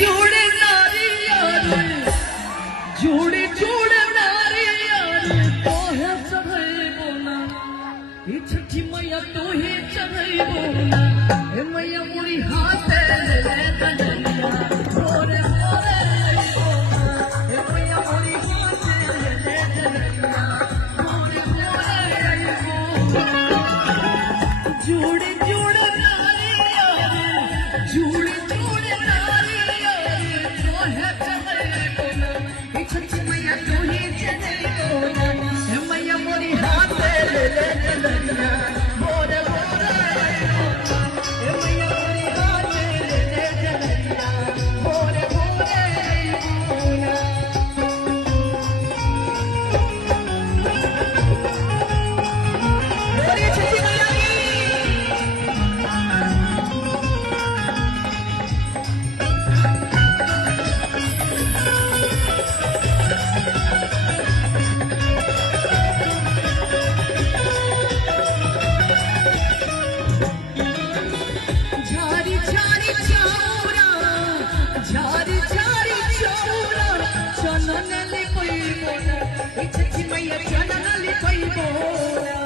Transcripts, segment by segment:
जोड़े नारी यार जोड़े जोड़े नारी यार तो है चढ़े बोना ये छठी मैया तो ही चढ़े बोना ए मैया मोरी हाथ ले कन्हैया भोरे भोरे बोना ए मैया मोरी हाथ ले कन्हैया भोरे भोरे बोना जोड़े जोड़े नारी यार जोड़े जोड़े नारी यार तो है चढ़े बोना ये छठी मैया तो ही चढ़े बोना ए मैया मोरी हाथ ले कन्हैया भोरे भोरे ए मैया मोरी हाथ ले कन्हैया भोरे भोरे बोना बोलिए छठी मैया की झारी झारी चौरा झारी झारी चौरा चनन ले कोई बोला ए छठी मैया चनन ले कोई बोला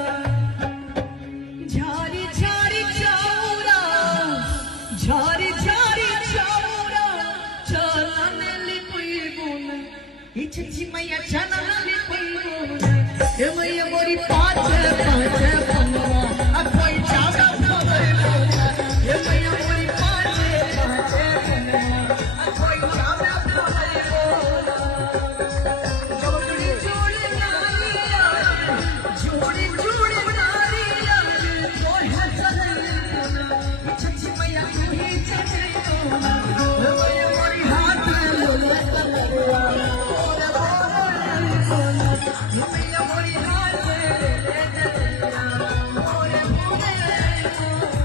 झारी झारी चौरा झारी झारी चौरा चनन ले कोई बोला ए छठी मैया चनन ले कोई बोला ए मैया मोरी पाँच पाँच पनवा अब कोई चावड़ा बोले बोला ए मैया मोरी पाँच पाँच पनवा अब कोई चावड़ा बोले बोला जोड़े जोड़े नारी यार जोड़े जोड़े नारी यार तो है चढ़े बोला ये छठी मैया तो ही चढ़े बोला ए मैया मोरी हाथ ले कन्हैया भोरे भोरे बोला ए मैया मोरी हाथ ले कन्हैया भोरे भोरे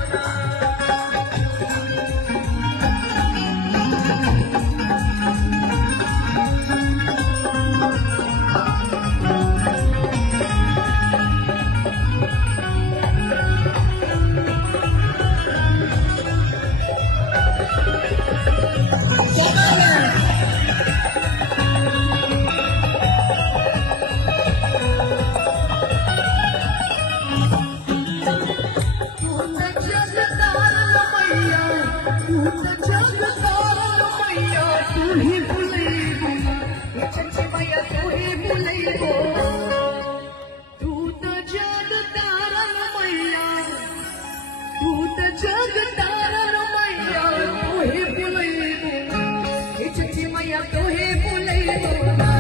बोला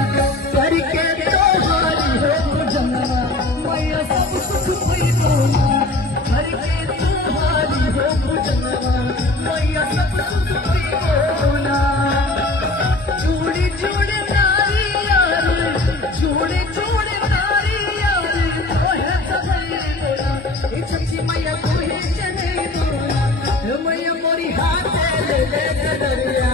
करके तोहारी हो जन्मा मैया सब सुख कोई बोला करके तोहारी हो जन्मा मैया सब सुख कोई बोला जोड़े जोड़े नारी यार जोड़े जोड़े नारी यार तो है चढ़े बोला ये छठी मैया तो ही चढ़े बोला ए मैया मोरी हाथ ले कन्हैया